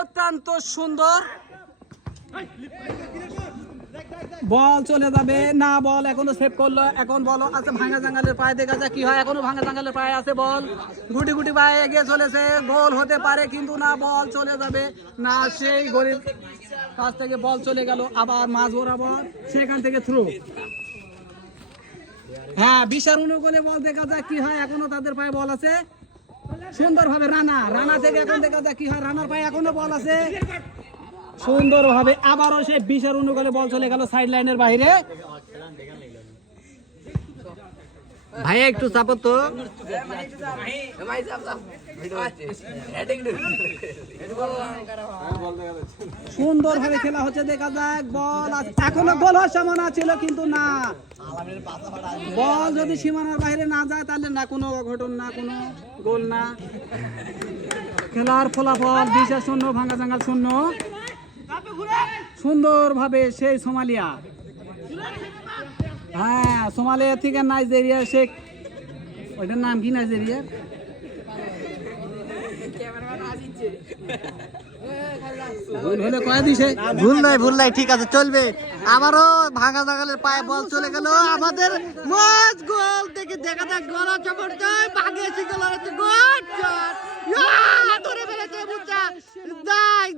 অত্যন্ত সুন্দর। বল চলে যাবে। না, বল এখনও সেভ করল। এখন বল আছে ভাঙা জাঙ্গালের পায়ে। দেখা যায় কি হয়। এখনও ভাঙা জাঙ্গালের পায়ে আছে বল। গুটি গুটি পায়ে এগিয়ে চলেছে। গোল হতে পারে, কিন্তু না, বল চলে যাবে। না, সেই গরিব কাছ থেকে বল চলে গেল। আবার মাঝ বরাবর সেখান থেকে থ্রু হ্যাঁ বিশার অনুকূলে বল দেখা যায় কি হয়। এখনও তাদের পায়ে বল আছে। সুন্দরভাবে রানা রানা থেকে এখন দেখা যায় কি হয়, রানার পায়ে এখনও বল আছে। সুন্দরভাবে আবারও সে বিশের অনুকূলে বল চলে গেল সাইড লাইনের বাইরে। ভাইয়া, একটু চাপো তো। সুন্দরভাবে খেলা হচ্ছে, দেখা যাক, বল এখনও গোল হওয়ার সম্ভাবনা ছিল, কিন্তু না। বল যদি সীমানার বাইরে না যায়, তাহলে না কোনো ঘটন না কোনো গোল, না। খেলার ফলাফল বিশেষ শূন্য ভাঙ্গা জাঙ্গাল শূন্য। সুন্দরভাবে সেই সোমালিয়া। হ্যাঁ সোমালিয়া থেকে নাইজেরিয়া সে ওইটার নাম কি নাইজেরিয়ার ভুল নাই ভুল নাই, ঠিক আছে, চলবে। আবারও ভাঙা জাগালের পায়ে বল চলে গেল। আমাদের মাছ গোল দেখা যাক ভাগে গেল ধরে ফেলেছে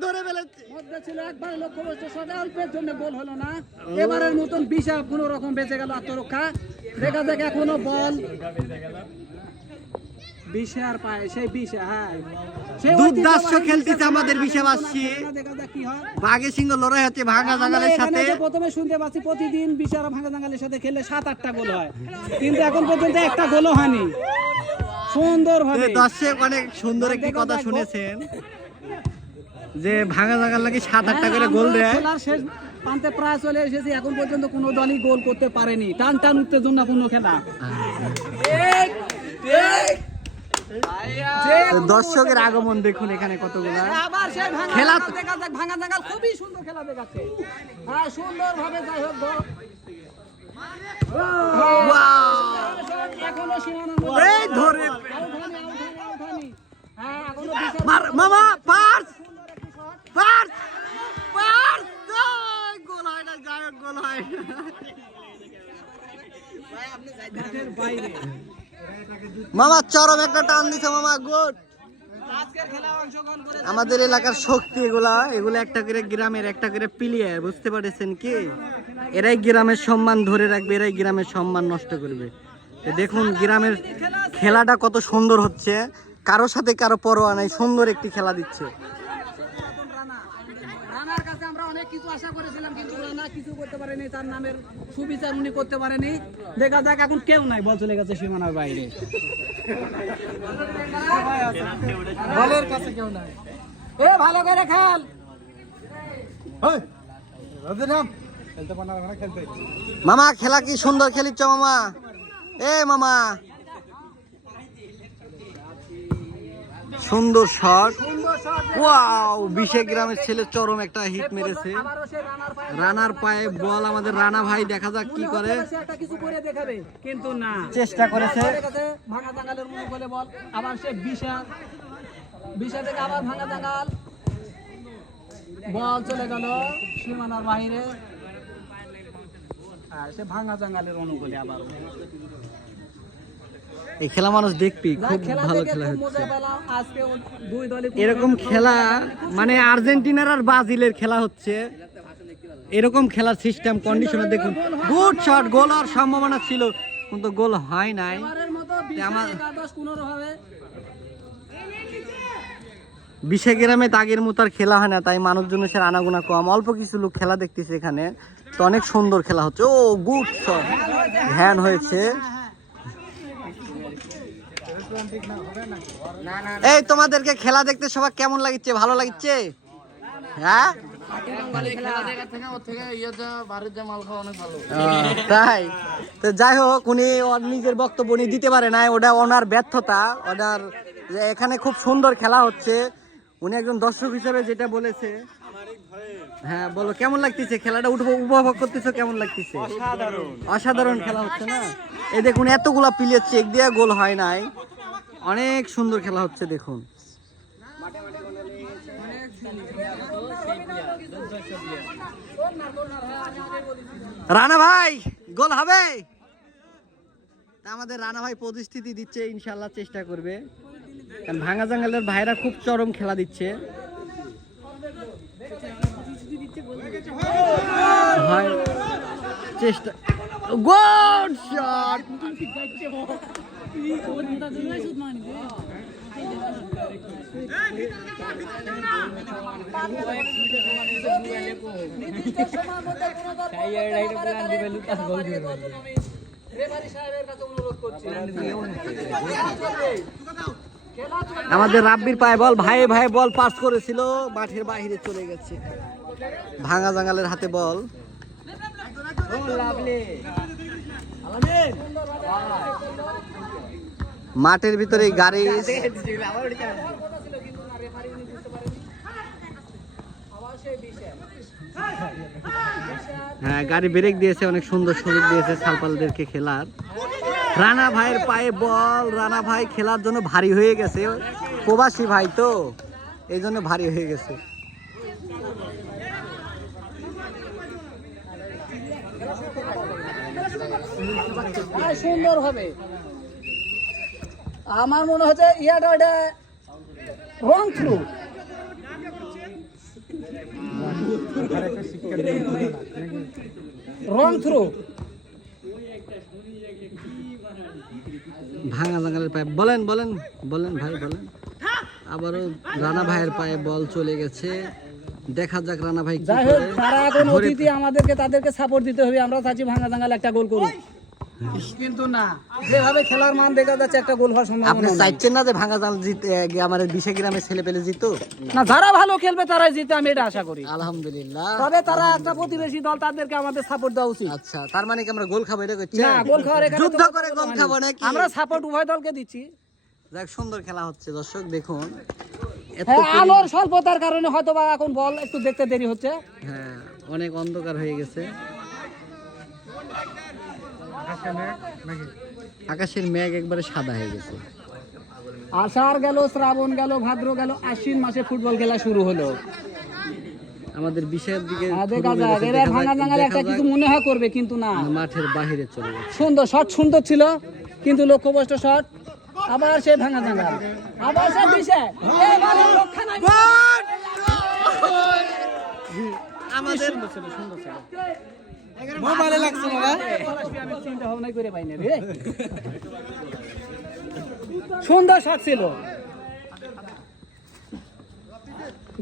ধরে ফেলেছে। ছিল একবার লক্ষ্য সদা অল্পের জন্য গোল হলো না। এবারের মতন বিশা কোনো রকম বেঁচে গেল আত্মরক্ষা। দেখা যাক এখনও বল। বিশার পায়ে সেই বিশা হ্যাঁ। খেলতেছে আমাদের বিশাবাসী। হয়। বাঘে সিংহ লড়াই হচ্ছে ভাঙা এখানে সাথে। যে প্রথমে শুনতে পাচ্ছি প্রতিদিন বিশারা ভাঙা জাঙ্গালের সাথে খেলে সাত আটটা গোল হয়। কিন্তু এখন পর্যন্ত একটা গোলও হয়নি। সুন্দর ভাবে দর্শক অনেক সুন্দর একটি কথা শুনেছেন যে ভাঙা জাগার লাগে সাত আটটা করে গোল দেয়। শেষ প্রায় চলে এসেছি এখন পর্যন্ত কোনো দলই গোল করতে পারেনি। টান টান উত্তেজনাপূর্ণ খেলা। দর্শকের আগমন দেখুন এখানে কতগুলা। আবার সেই খেলা দেখা যাক ভাঙা জাঙ্গাল খুবই সুন্দর খেলা দেখাচ্ছে। হ্যাঁ সুন্দর ভাবে যাই হোক মামা পার্স সুন্দর একটি shot। পার্স! পার্স! গোল হয় না যাই গোল হয়। মামা চরম একটা টান দিছে মামা গুড। আমাদের এলাকার শক্তি এগুলা, এগুলো একটা করে গ্রামের, একটা করে প্লেয়ার বুঝতে পারছেন কি? এরাই গ্রামের সম্মান ধরে রাখবে, এরাই গ্রামের সম্মান নষ্ট করবে। দেখুন, গ্রামের খেলাটা কত সুন্দর হচ্ছে। কারোর সাথে কারও পরোয়া নাই, সুন্দর একটি খেলা দিচ্ছে। আমরা অনেক কিছু আশা দেখা যাক, এখন কেউ নাই, বল চলে গেছে সীমানার বাইরে। বলের কাছে কেউ নাই। এ, ভালো করে খেল। মামা, খেলা কি সুন্দর খেলিচ্ছ মামা? এ, মামা। সুন্দর শট ওয়াও বিশে গ্রামের ছেলে চরম একটা হিট মেরেছে। রানার পায়ে বল। আমাদের রানা ভাই দেখা যাক কি করে। সে একটা কিছু করে দেখাবে। কিন্তু না। চেষ্টা করেছে। ভাঙা মনে করে বল আবার সে বিশা। বিশা থেকে আবার ভাঙা জাঙ্গাল। বল চলে গেল সীমানার বাইরে। আর সে ভাঙা জাঙ্গালের অনুকূলে আবার এই খেলা মানুষ দেখবি খুব ভালো খেলা হচ্ছে। এরকম খেলা মানে আর্জেন্টিনার আর ব্রাজিলের খেলা হচ্ছে। এরকম খেলার সিস্টেম কন্ডিশনে দেখুন। গুড শট গোল হওয়ার সম্ভাবনা ছিল কিন্তু গোল হয় নাই। আমার- বিশে গ্রামে তাগের মতো আর খেলা হয় না তাই মানুষজন সে আনাগোনা কম। অল্প কিছু লোক খেলা দেখতেছে এখানে। তো অনেক সুন্দর খেলা হচ্ছে। ও গুড শট ধ্যান হয়েছে। এই তোমাদেরকে খেলা দেখতে সবার কেমন লাগছে? ভালো লাগছে? হ্যাঁ? তাই? তো যাই হোক উনি ওর নিজের বক্তব্য উনি দিতে পারে না ওটা ওনার ব্যর্থতা। ওনার এখানে খুব সুন্দর খেলা হচ্ছে। উনি একজন দর্শক হিসেবে যেটা বলেছে। হ্যাঁ বলো কেমন লাগতেছে? খেলাটা উঠব- উপভোগ করতেছো কেমন লাগতেছে? অসাধারণ খেলা হচ্ছে না? এই দেখুন এতগুলা প্লেয়ার চেক দিয়ে গোল হয় নাই। অনেক সুন্দর খেলা হচ্ছে, দেখুন। রানা ভাই, গোল হবে? আমাদের রানা ভাই পরিস্থিতি দিচ্ছে ইনশাল্লাহ চেষ্টা করবে। কারণ ভাঙা জাঙ্গালের ভাইরা খুব চরম খেলা দিচ্ছে। চেষ্টা গুড শট আমাদের রাব্বির পায়ে বল, ভাই ভাই বল পাস করেছিল, মাঠের বাইরে চলে গেছে। ভাঙা জাঙ্গালের হাতে বল। মাঠের ভিতরে গাড়ি হ্যাঁ গাড়ি ব্রেক দিয়েছে, অনেক সুন্দর সুযোগ দিয়েছে সালপালদেরকে খেলার। রানা ভাইয়ের পায়ে বল, রানা ভাই খেলার জন্য ভারী হয়ে গেছে। প্রবাসী ভাই তো, এই জন্য ভারী হয়ে গেছে। সুন্দর হবে। আমার মনে হচ্ছে ইয়াটা ওটা রং থ্রু রং থ্রু ভাঙা জাঙ্গালের পায়ে বলেন বলেন বলেন ভাই বলেন। আবারও রানা ভাইয়ের পায়ে বল চলে গেছে। দেখা যাক রানা ভাই যাই হোক তারা এখন অতিথি আমাদেরকে তাদেরকে সাপোর্ট দিতে হবে। আমরা চাচ্ছি ভাঙা জাঙ্গাল একটা গোল করুক। কিন্তু না। যেভাবে খেলার মান দেখা যাচ্ছে একটা গোল হওয়ার সম্ভাবনা নেই। চাইছেন না যে ভাঙা জাল জিতে আমাদের বিশে ছেলে পেলে জিতো? না যারা ভালো খেলবে তারাই জিতে আমি এটা আশা করি। আলহামদুলিল্লাহ। তবে তারা একটা প্রতিবেশী দল তাদেরকে আমাদের সাপোর্ট দেওয়া উচিত। আচ্ছা তার মানে কি আমরা গোল খাব এটা করছি না গোল খাওয়ার এখানে যুদ্ধ করে গোল খাব নাকি? আমরা সাপোর্ট উভয় দলকে দিচ্ছি। যাক সুন্দর খেলা হচ্ছে দর্শক দেখুন। এত হ্যাঁ আলোর স্বল্পতার কারণে হয়তো বা এখন বল একটু দেখতে দেরি হচ্ছে। হ্যাঁ অনেক অন্ধকার হয়ে গেছে। আকাশের মেঘ একবারে সাদা হয়ে গেছে। আষাঢ় গেল শ্রাবণ গেল ভাদ্র গেল আশ্বিন মাসে ফুটবল খেলা শুরু হলো। আমাদের বিশের দিকে হয়ে ভাঙা একটা। কিছু মনে হয় করবে কিন্তু না। মাঠের বাহিরে চলে গেছে। সুন্দর শট সুন্দর ছিল কিন্তু লক্ষ্যভ্রষ্ট শট। আবার সেই ভাঙা জাঙ্গাল আবার সে নাই। আমাদের সুন্দর ছিল সুন্দর ছিল। মোবাইলে লাগছে না আমি চিন্তা ভাবনা করে পাইনি রে সুন্দর শট ছিল।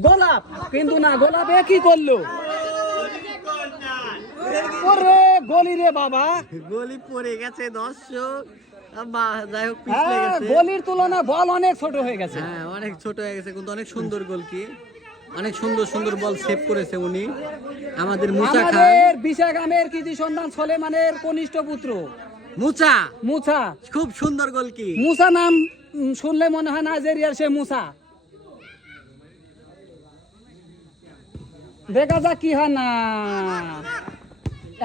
গোলাপ। কিন্তু না গোলাপ কি করল? ওরে গলি রে বাবা। গলি পড়ে গেছে দর্শক। হ্যাঁ গেছে। গলির তুলনা বল অনেক ছোট হয়ে গেছে। হ্যাঁ অনেক ছোট হয়ে গেছে কিন্তু অনেক সুন্দর গোল কি? অনেক সুন্দর সুন্দর বল সেভ করেছে উনি। আমাদের মুচা খান। আমাদের বিশাখামের কৃতি সন্তান সলেমানের কনিষ্ঠ পুত্র। মুচা। মুসা খুব সুন্দর গোল কি? মুসা নাম শুনলে মনে হয় নাইজেরিয়ার সে মুসা দেখা যাক কি হয় না।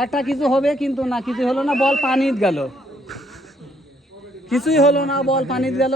একটা কিছু হবে কিন্তু না কিছু হলো না বল পানিত গেল। কিছুই হলো না বল পানিত গেল।